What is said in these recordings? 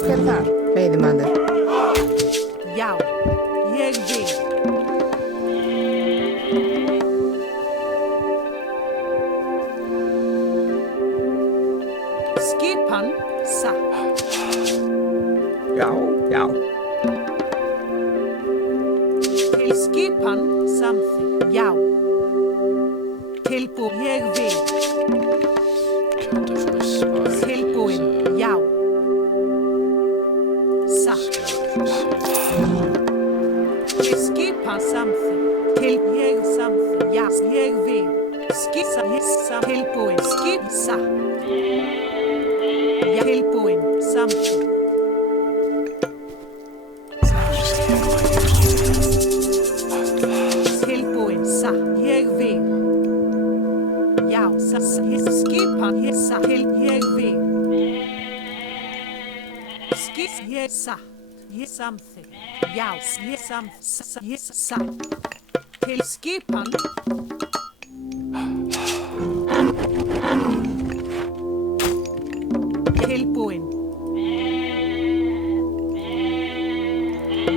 Hver er það? Veiðimaður. Já, ég vil. Skipan, satt. Já, já. Til skipan, samþykkt. Já. Tilbúin, ég vil. Tilbúin, já. Satt. Til skipan, samþykkt. Til ég samþykkt. Já, ég vil. Skissa, ég samt. Tilbúin, skip, satt. Já, tilbúin, samþykkt. Tilbúin, satt. Ég vil. Já, skipan, ég satt. Til ég vil. Skiss, ég satt. Ég samþykkt. Já, ég samþykkt. Ég satt. Til skipan. Tilbúin.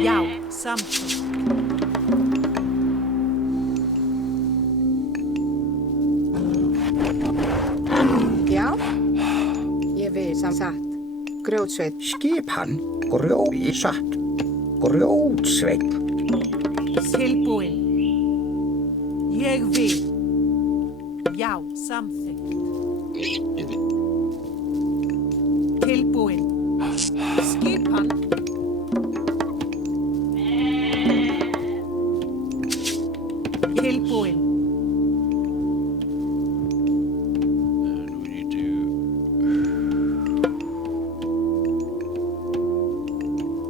Já, samþykkt. Já. Ég vil satt. Grjótsveit. Skipan, grjói satt. Grjótsveit. Tilbúin. Ég vil. Já, samþykkt. Tilbúin. Skipan. Tilbúin.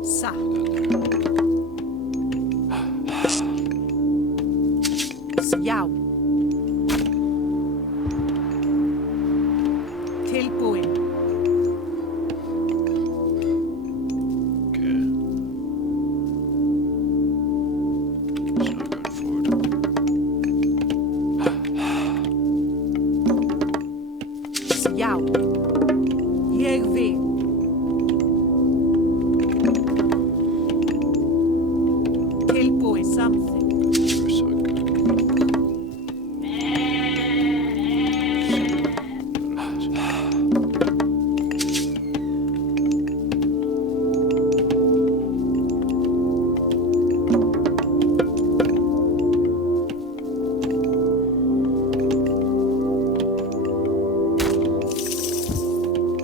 Satt. Já. Tilbúin. Já. Ég vil. Tilbúin, samþykkt.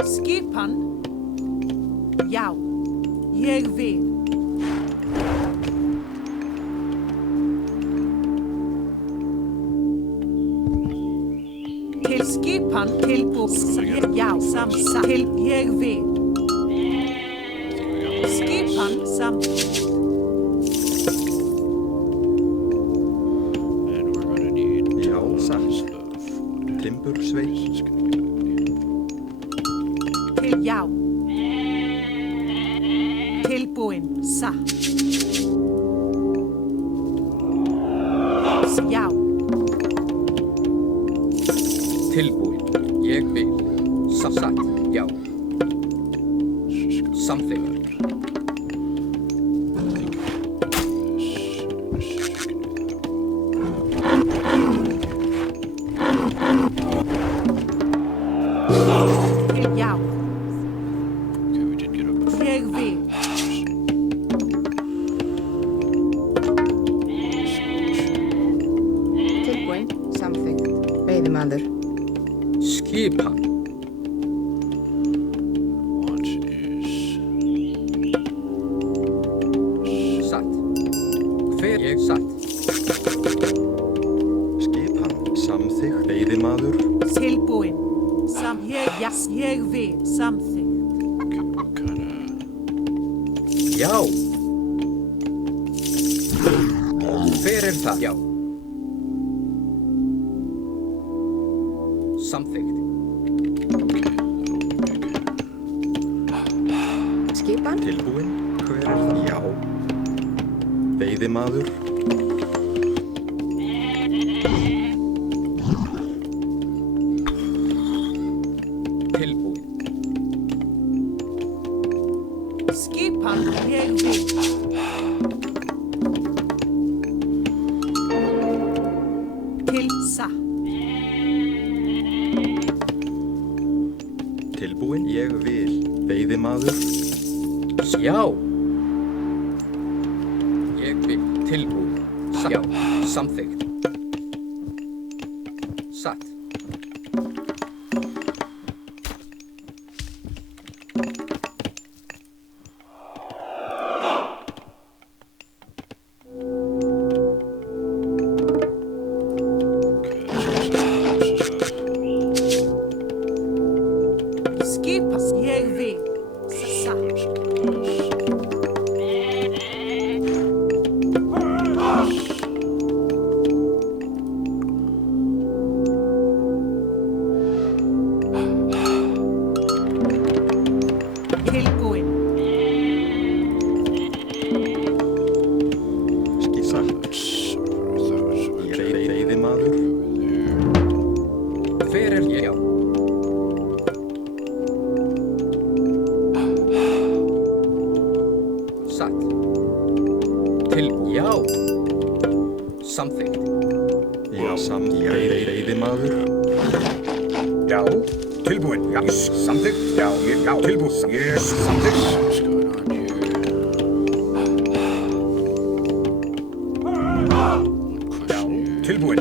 Skipan. Já, ég vil. Til skipan, tilbúin. Já, samsa. Til ég vil. Skipan, samþykkt. Já, satt. Timbursveit. Til já. Tilbúin, satt. Já. Tilbúin. Ég vil. Satt. Já. Samþykkt. Til já. Ég vil. Tilbúin. Samþykkt. Veiðimaður. Skipan. Satt. Hver ég satt. Skipan, samþykkt. Veiðimaður. Tilbúin. Ég vil. Samþykkt. Já. Hver er það? Já. Samþykkt. Skipan. Tilbúin. Hver er það? Já. Veiðimaður. Tilbúin. Skipan, ég vil. Til satt. Tilbúin, ég vil. Veiðimaður. Já. Ég vil. Tilbúin. Já. Samþykkt. Satt. Skipas, ég vil. Satt. Tilbúin. Satt. Veiðimaður. Hver ég? Já. Satt. Já. Samþykkt. Já, veiðimaður. Já, tilbúin. Já, samþykkt. Já, tilbúin. Ég samþykkt. Já, tilbúin.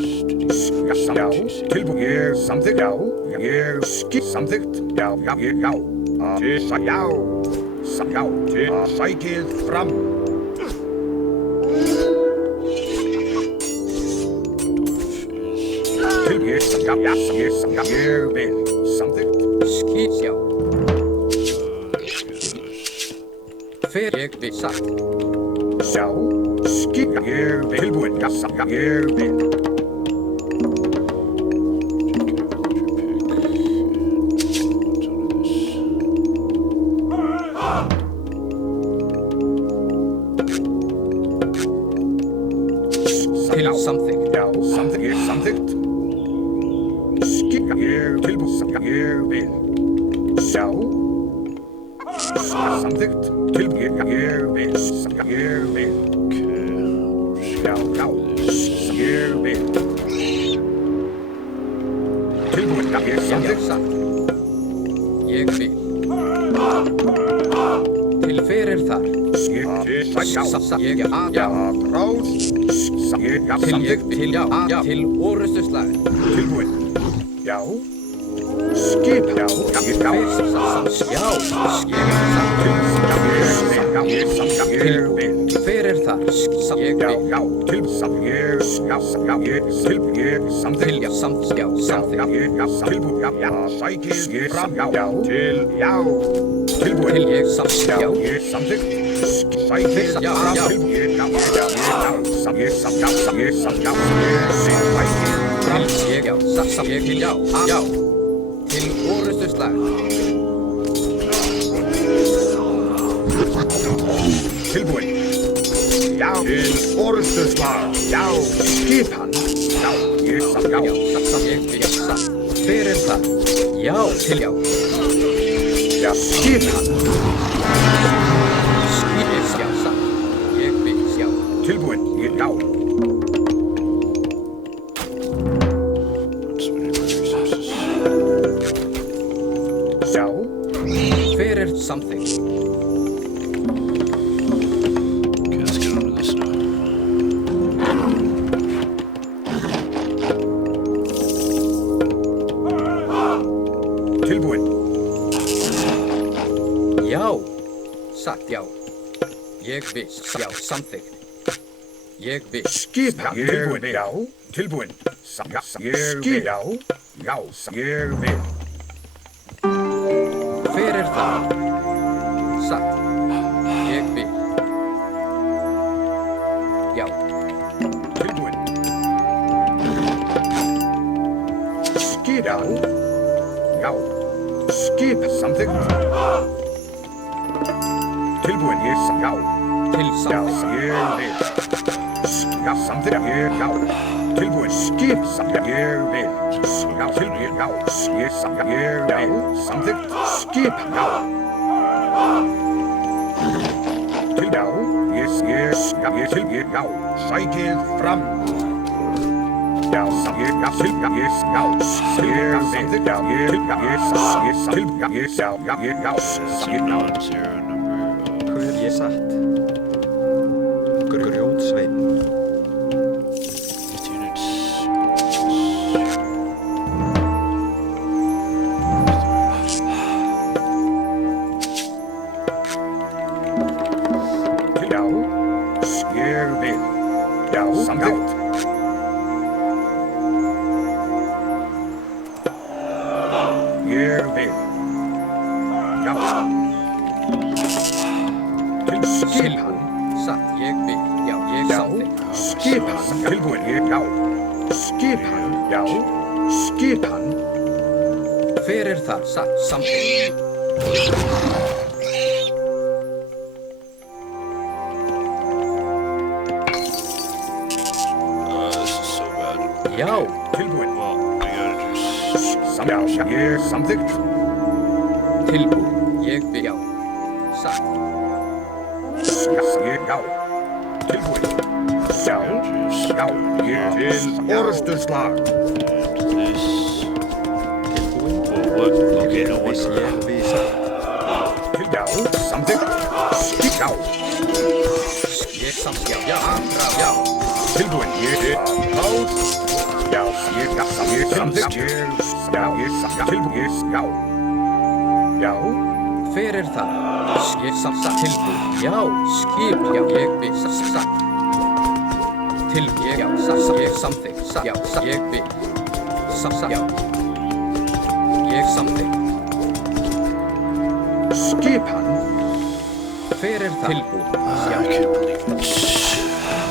Já, tilbúin. Ég samþykkt. Já, ég samþykkt. Já. Já, sækið fram. Ég vil. Samþykkt. Já. Hver ég vil. Satt. Sjá, ég vil. Tilbúin. Ég vil. Til samþykkt. Já, samþykkt. Ég samþykkt. Ég tilbúin. Ég vil. Sjá. Samþykkt. Tilbúin. Ég vil. Ég vil. Já. Ég vil. Tilbúin. Ég samþykkt. Satt. Ég vil. Til hver þar? Já. Rás. Til ég vil. Já. Til orustuslag. Tilbúin. Já. Skip. Já. Ég vil. Hver þar? Ég vil. Já. Tilbúin. Já. Sækið fram. Já. Tilbúin. Til ég samþykkt. Já. Ég samþykkt. Sækið fram. Já. Til orustuslag. Tilbúin. Já. Til orustuslag. Já. Skipan. Já. Ég Ég vil. Hver þar? Já. Til já. Já. Skipan. Satt. Ég vil. Já. Tilbúin. Já. Sjá. Hver samþykkt? Tilbúin. Já. Satt. Já. Ég vil. Já. Samþykkt. Ég vil. Skipan. Tilbúin. Já. Tilbúin. Ég vil. Já. Ég vil. Hver það? Satt. Ég vil. Já. Tilbúin. Skipan. Já. Skip. Samþykkt. Tilbúin. Já. Til Já. samþykkt. Ég vil. Já. Samþykkt. Já. Tilbúin. Skip. Ég vil. Já. Tilbúin. Já. Ég vil. Samþykkt. Skip. Já. ég til ég, já, sækið fram. Já, ég, já, til, já, ég, já, ég, samþykkt, já, ég, til, já, ég, til, já, ég, já, ég, já, ég, já. Hver ég satt. Grjótsveinn. Já, ég vil. Já, samþykkt. Ég vil. Já. Til skipan. Satt, ég vil. Já, ég Já, samþykkt. skipan. Tilbúin, ég, já. Skipan, já. Skipan. Hver er það? Satt, samþykkt. This is so bad. Já, Tilbúin. Well, we gotta just... Já, ég samþykkt. tilbúin. Ég vil. Já. Satt. Já, ég, já. Tilbúin. Já, já, ég til orðsturslag. This... Tilbúin. Well, what? Okay, no Viss wonder. ég við satt. Já, samþykkt. Já, Ég samþykkt. Já, já, já. tilbúin. Ég át. Já, ég, já, samþykkt. Já, ég, tilbúin. Já. Já, Hver er það? Ég samþykkt. Tilbúin. Já, skip. Já, ég vil. Satt. Til, ég, já, satt. Ég samþykkt. Satt. Já, satt. Ég vil. Satt. Já. Ég samþykkt. skipan. Hver er það? Tilbúin. I Já. can't believe it.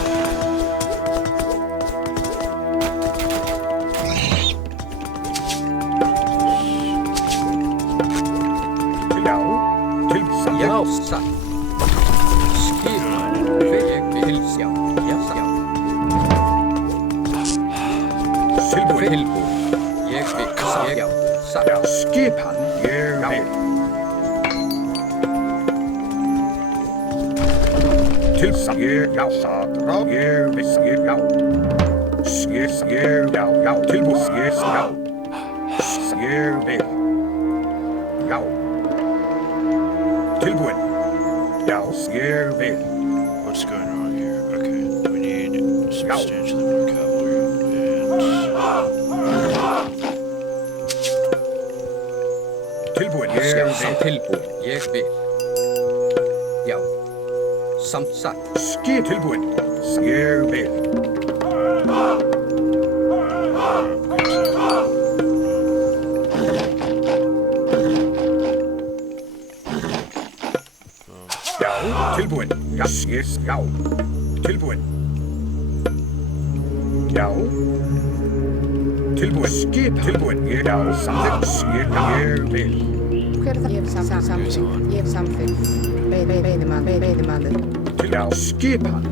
Já, til samþykkt. Já, satt. Skip. Hver ég vil. Já, já, satt. Já. Tilbúin. Tilbúin. Ég vil. Satt. Já, satt. Já, skipan. Ég vil. Til samþykkt. Ég, já, satra. Ég viss, ég, já. Ég, já, já, tilbúin. Ég, já. Ég vil. Já. Tilbúin. Já, ég vil. What's going on here? Okay, we need Yeah. substantially more cavalry Tilbúin. Já, Ég samt vil. tilbúin. Ég vil. Já. Samt satt. Skip tilbúin. Ég vil. Já, tilbúin. Já, yes, já. Tilbúin. Já. Tilbúin. Skip tilbúin. Ég, já, samþykkt. Ég vil. Hver er það? Ég samþykkt. Ég samþykkt. Veiðimaður. Til, já, skipan.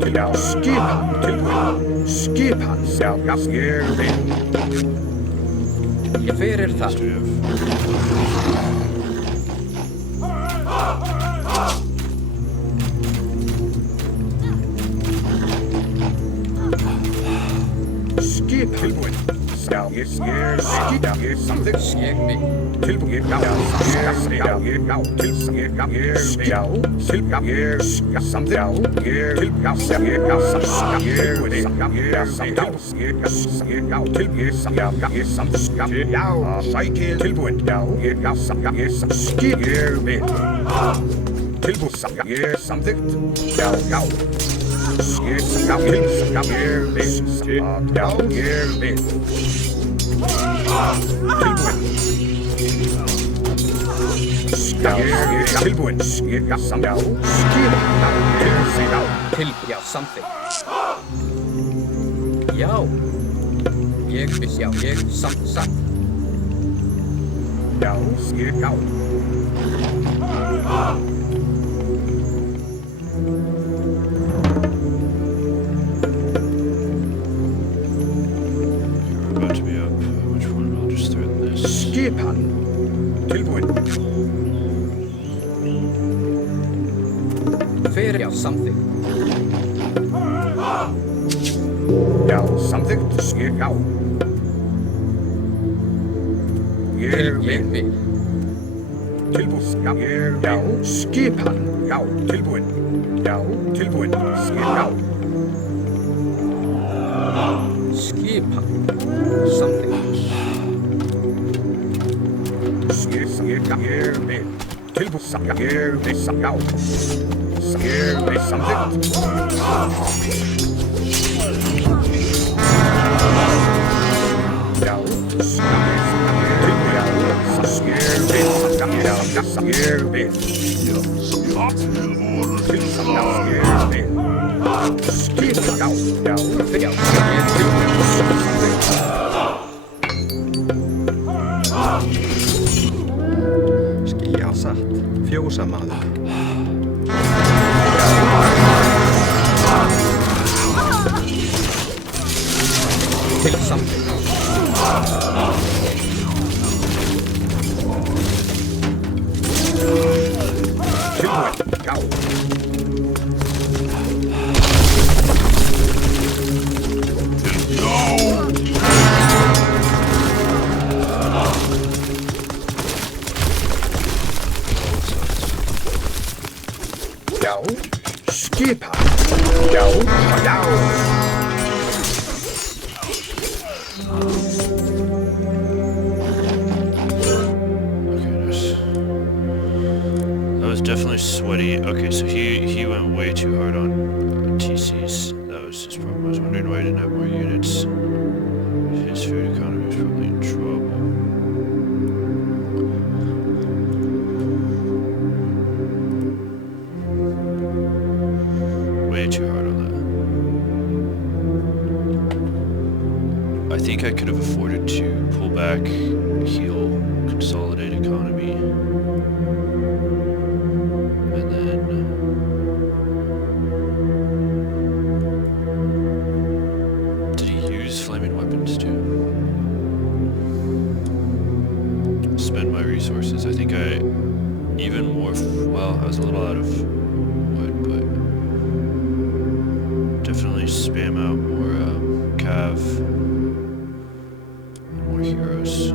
Til, já, skipan. Tilbúin. Skipan. Já, já, ég vil. Hver er það? we have. Skip tilbúin. Já, ég, skip, já, ég, samþykkt. Ég vil. Tilbúin. Já, samþykkt. Já, ég, já, til, ég, já, ég, já, til, já, ég, já, samþykkt. Já, ég, til, já, ég, já, samþykkt. Ég vil, já, ég, samþykkt. Ég, já, til, ég, já, ég, samþykkt. Já, sækið. Tilbúin. Já, ég, já, ég, skip, ég vil. Tilbúin. Já, ég, samþykkt. Já, já. Ég, já, til, já, ég vil. Já, ég vil. Tilbúin. Já, ég, tilbúin. Ég, já, samþykkt. Skip, já, Til, já, samþykkt. Já. Ég vil. Já, ég samt satt. já, ég, já. We're about to be up. Which one? I'll just threaten this. Skipan. Tilbúin. Hver Yeah, something. Já, samþykkt. Já. Ég Ég vil. tilbúin. Já, já, skipan. Já, tilbúin. Já, tilbúin. Já. Skipan. Something. Ég vil. Tilbúin. Ég vil. Já. Ég vil samþykkt. Já. Skýja satt. Fjósamaður. Til something. Já, skipan. Já, já. Okay, nice. That was definitely sweaty. Okay, so he went way too hard on TCs. That was his problem. I was wondering why he didn't have more units. His food economy was probably in trouble. Way too hard on that. I think I could have afforded to pull back, heal, consolidate economy, and then did he use flaming weapons too? Spend my resources. I think I even more. Well, I was a little out of wood, but definitely spam out more cav. More heroes.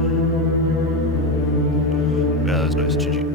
Yeah, that's nice, GG.